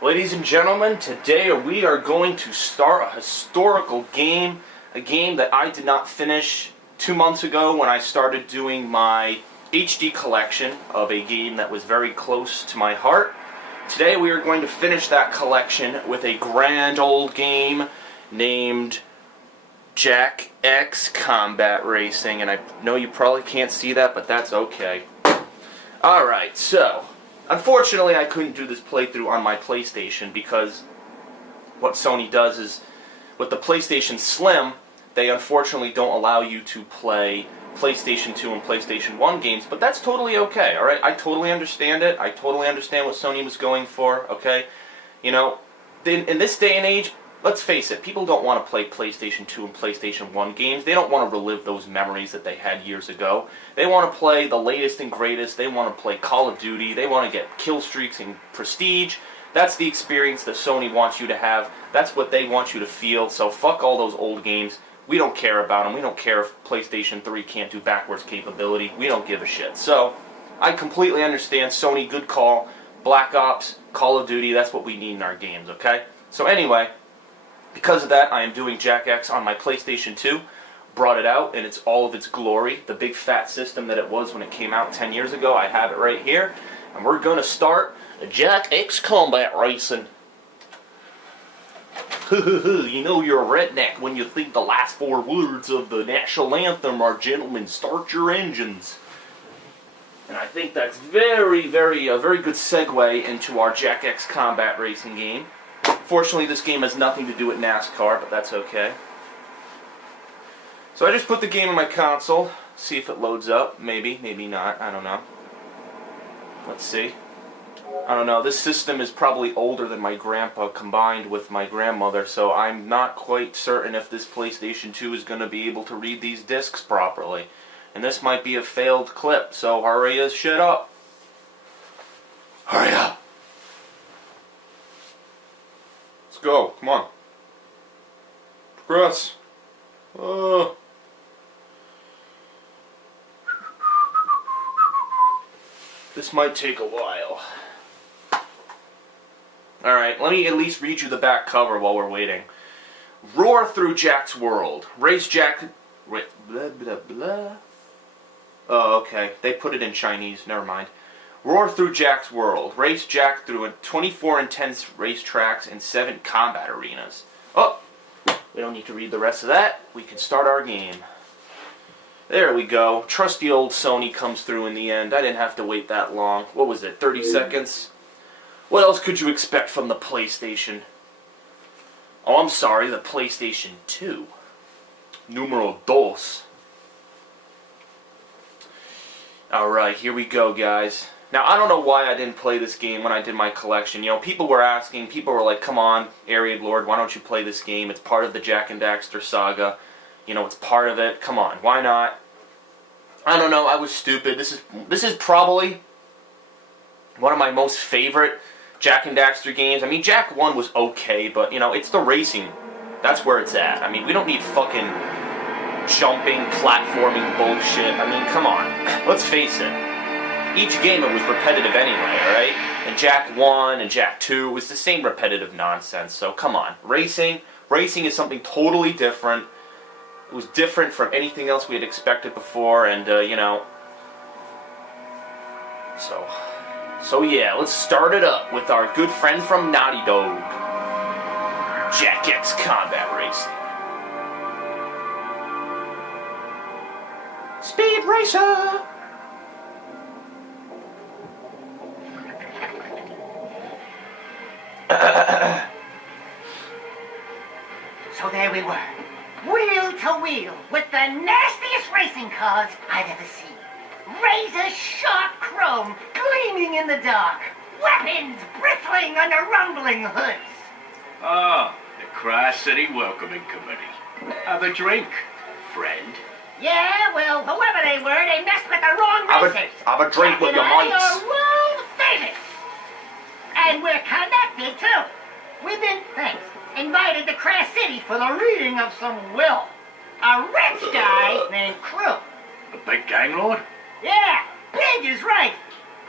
Ladies and gentlemen, today we are going to start a historical game, a game that I did not finish 2 months ago when I started doing my HD collection of a game that was very close to my heart. Today we are going to finish that collection with a grand old game named Jak X Combat Racing, and I know you probably can't see that, but that's okay. Alright, so unfortunately, I couldn't do this playthrough on my PlayStation because what Sony does is, with the PlayStation Slim, they unfortunately don't allow you to play PlayStation 2 and PlayStation 1 games, but that's totally okay, alright? I totally understand it. I totally understand what Sony was going for, okay? You know, in this day and age, let's face it, people don't want to play PlayStation 2 and PlayStation 1 games. They don't want to relive those memories that they had years ago. They want to play the latest and greatest. They want to play Call of Duty. They want to get kill streaks and prestige. That's the experience that Sony wants you to have. That's what they want you to feel. So fuck all those old games. We don't care about them. We don't care if PlayStation 3 can't do backwards capability. We don't give a shit. So I completely understand. Sony, good call. Black Ops, Call of Duty, that's what we need in our games, okay? So anyway, because of that, I am doing Jak X on my PlayStation 2. Brought it out in all of its glory, the big fat system that it was when it came out 10 years ago. I have it right here, and we're going to start Jak X Combat Racing. You know you're a redneck when you think the last 4 words of the national anthem are, "Gentlemen, start your engines." And I think that's a very good segue into our Jak X Combat Racing game. Fortunately, this game has nothing to do with NASCAR, but that's okay. So I just put the game in my console, see if it loads up. Maybe, maybe not, I don't know. Let's see. I don't know, this system is probably older than my grandpa combined with my grandmother, so I'm not quite certain if this PlayStation 2 is going to be able to read these discs properly. And this might be a failed clip, so hurry as shit up. Hurry up! Let's go, come on. Progress. This might take a while. Alright, let me at least read you the back cover while we're waiting. Roar through Jak's world. Race Jak... Wait, blah blah blah. Oh, okay. They put it in Chinese. Never mind. Roar through Jak's world. Race Jak through 24 intense race tracks and 7 combat arenas. Oh! We don't need to read the rest of that. We can start our game. There we go. Trusty old Sony comes through in the end. I didn't have to wait that long. What was it, 30 seconds? What else could you expect from the PlayStation? Oh, I'm sorry, the PlayStation 2. Numero dos. Alright, here we go, guys. Now, I don't know why I didn't play this game when I did my collection. You know, people were asking, people were like, come on, TheAireaidLord, why don't you play this game? It's part of the Jak and Daxter saga. You know, it's part of it. Come on, why not? I don't know, I was stupid. This is probably one of my most favorite Jak and Daxter games. I mean, Jak 1 was okay, but, you know, it's the racing. That's where it's at. I mean, we don't need fucking jumping, platforming bullshit. I mean, come on. Let's face it. Each game, it was repetitive anyway, alright? And Jak 1 and Jak 2 was the same repetitive nonsense, so come on. Racing is something totally different. It was different from anything else we had expected before, and, you know... So yeah, let's start it up with our good friend from Naughty Dog. Jak X Combat Racing. Speed Racer! So there we were, wheel to wheel, with the nastiest racing cars I've ever seen. Razor-sharp chrome gleaming in the dark, weapons bristling under rumbling hoods. Ah, the Tri-City Welcoming Committee. Have a drink, friend. Yeah, well, whoever they were, they messed with the wrong racers. Have a drink with your Jak and I mates. are world famous. And we're connected, too. We've been, invited to Crash City for the reading of some will. A rich guy named Crew. A big gang lord? Yeah, big is right.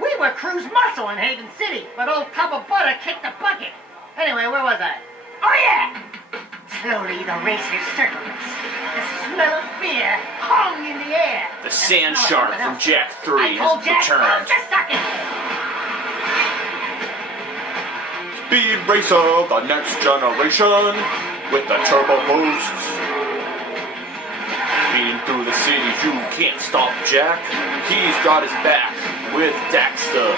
We were crew's muscle in Haven City, but old Tub of Butter kicked the bucket. Anyway, where was I? Oh, yeah! Slowly, the racers circled us. The smell of fear hung in the air. The sand shark from Jack 3 I told has Jack returned. to suck it. Speed Racer, the next generation, with the turbo boosts. Speeding through the city, you can't stop Jack. He's got his back with Daxter.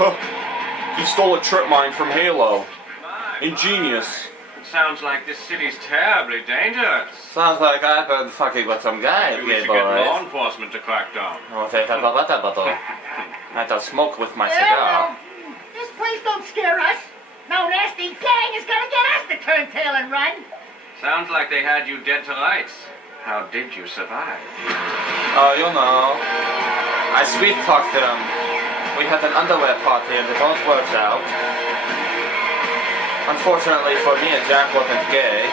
Huh. He stole a trip mine from Halo. Ingenious. Sounds like this city's terribly dangerous. Sounds like I've been fucking with some guy, Maybe we should get law enforcement to crack down. I had to smoke with my Yeah, cigar. well, this place don't scare us. No nasty gang is gonna get us to turn tail and run. Sounds like they had you dead to rights. How did you survive? You know, I sweet talked them. We had an underwear party and it all worked out. Unfortunately for me, Jack wasn't gay.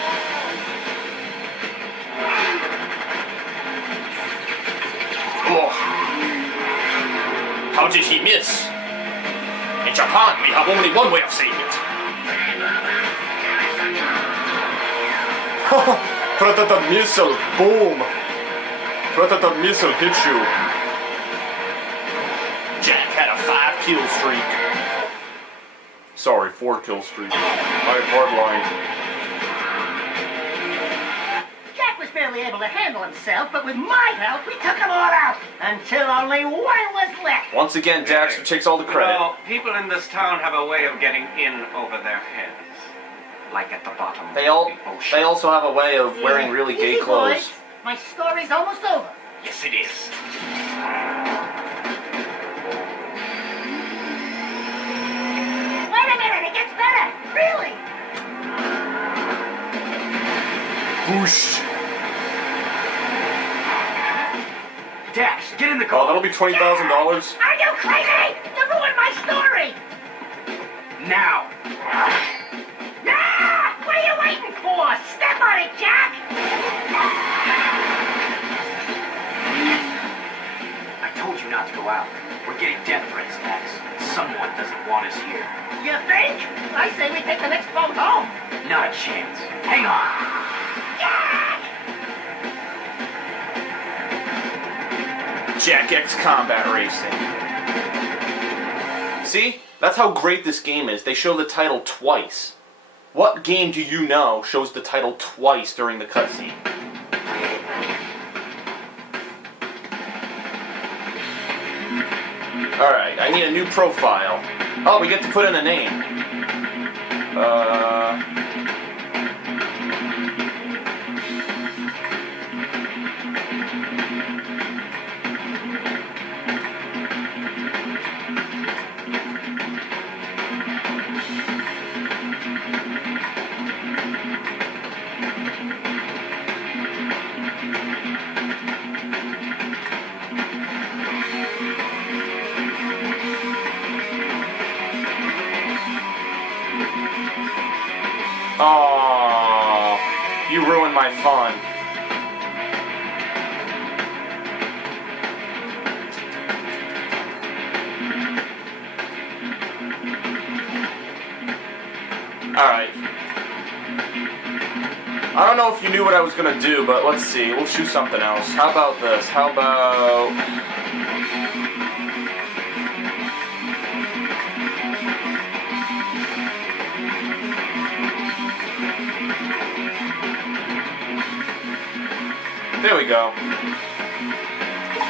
Oh. How did he miss? In Japan, we have only one way of saying it. Predator missile, boom! Predator missile hit you. Jack had a 5-kill streak. Sorry, 4-kill streak. My bloodline. Jack was barely able to handle himself, but with my help, we took them all out. Until only one was left. Once again, Daxter takes all the credit. Well, people in this town have a way of getting in over their heads. Like at the bottom of the ocean. They also have a way of wearing really gay Easy, clothes. boys. My story's almost over. Yes, it is. Wait a minute, it gets better. Really? Whoosh. Dax, get in the Oh, car. that'll be $20,000. Are you crazy? To ruin my story. Now. Ah! What are you waiting for? Step on it, Jack. I told you not to go out. We're getting death threats, Dax. Someone doesn't want us here. You think? I say we take the next boat home. Not a chance. Hang on. Jack X Combat Racing. See? That's how great this game is. They show the title twice. What game do you know shows the title twice during the cutscene? Alright, I need a new profile. Oh, we get to put in a name. Oh, you ruined my fun. Alright. I don't know if you knew what I was gonna do, but let's see. We'll choose something else. How about this? How about... There we go.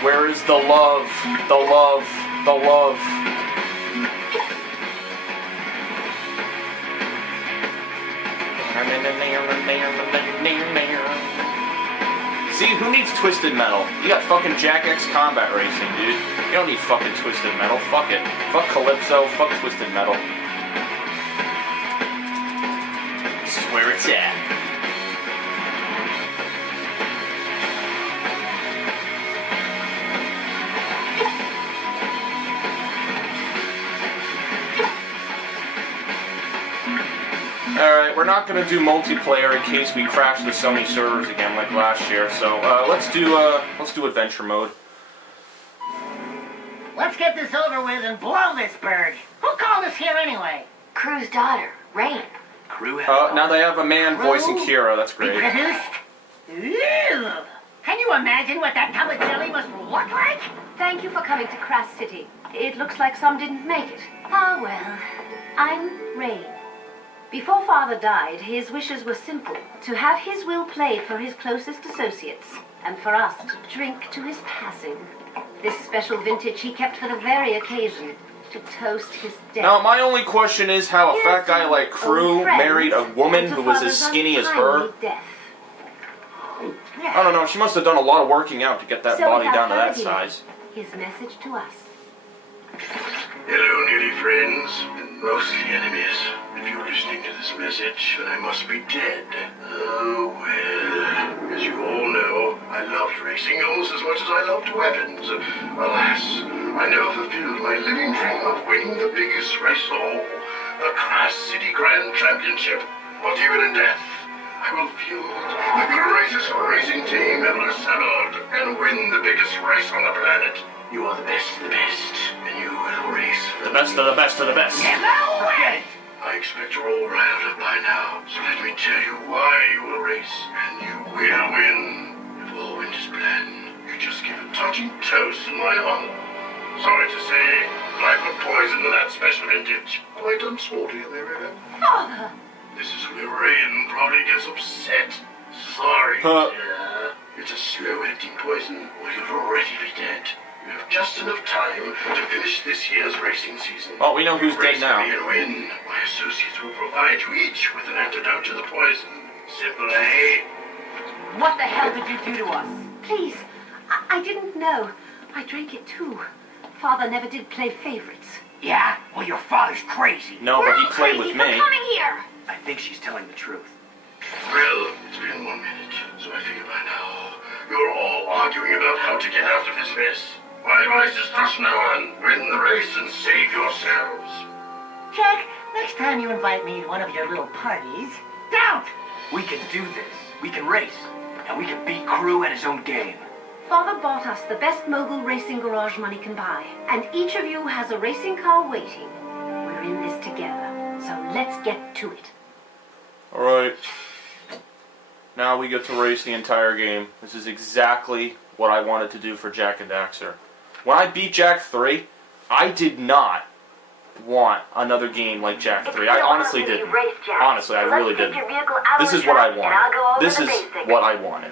Where is the love? The love. The love. See, who needs Twisted Metal? You got fucking Jack X Combat Racing, dude. You don't need fucking Twisted Metal. Fuck it. Fuck Calypso. Fuck Twisted Metal. This is where it's at. Alright, we're not going to do multiplayer in case we crash the Sony servers again like last year, so let's do adventure mode. Let's get this over with and blow this bird. Who called us here anyway? Crew's daughter, Rain. Crew Now they have a man voicing Kira. That's We great. produced? Ew. Can you imagine what that tub of jelly must look like? Thank you for coming to Crass City. It looks like some didn't make it. Ah, well. I'm Rain. Before Father died, his wishes were simple. To have his will played for his closest associates, and for us to drink to his passing. This special vintage he kept for the very occasion, to toast his death. Now, my only question is how a Here's fat guy to like Crew old friends married a woman and to who was as Father's skinny as her. untimely death. I don't know, she must have done a lot of working out to get that So we body have down to that Ferdinand. size. His message to us. Hello, nearly friends, and mostly enemies. If you're listening to this message, then I must be dead. Oh, well, as you all know, I loved racing almost as much as I loved weapons. Alas, I never fulfilled my living dream of winning the biggest race of all, the Crass City Grand Championship. But even in death, I will field the greatest racing team ever assembled and win the biggest race on the planet. You are the best of the best, and you will race for The best of the best of the best. No way! I expect you're all riled up by now, so let me tell you why you will race, and you will win. If all went as planned, you just give a touching toast in my honor. Sorry to say, but I put poison in that special vintage. Quite unsporty, I may reckon. Father! This is where Rain probably gets upset. Sorry, Huh. dear. It's a slow-acting poison, or you'd already be dead. You have just enough time to finish this year's racing season. Oh, we know who's Race dead now. for me and win. My associates will provide you each with an antidote to the poison. Simple, eh? What the hell did you do to us? Please, I didn't know. I drank it too. Father never did play favorites. Yeah? Well, your father's crazy. No, We're but he all played crazy with for me. coming here. I think she's telling the truth. Well, it's been 1 minute, so I figure by now you're all arguing about how to get out of this mess. My advice is trust no one. Win the race and save yourselves. Jack, next time you invite me to one of your little parties, don't! We can do this. We can race. And we can beat Crew at his own game. Father bought us the best mogul racing garage money can buy. And each of you has a racing car waiting. We're in this together. So let's get to it. Alright. Now we get to race the entire game. This is exactly what I wanted to do for Jack and Daxter. When I beat Jack 3, I did not want another game like Jack 3. I honestly didn't. Honestly, I really didn't. This is what I wanted. This is what I wanted.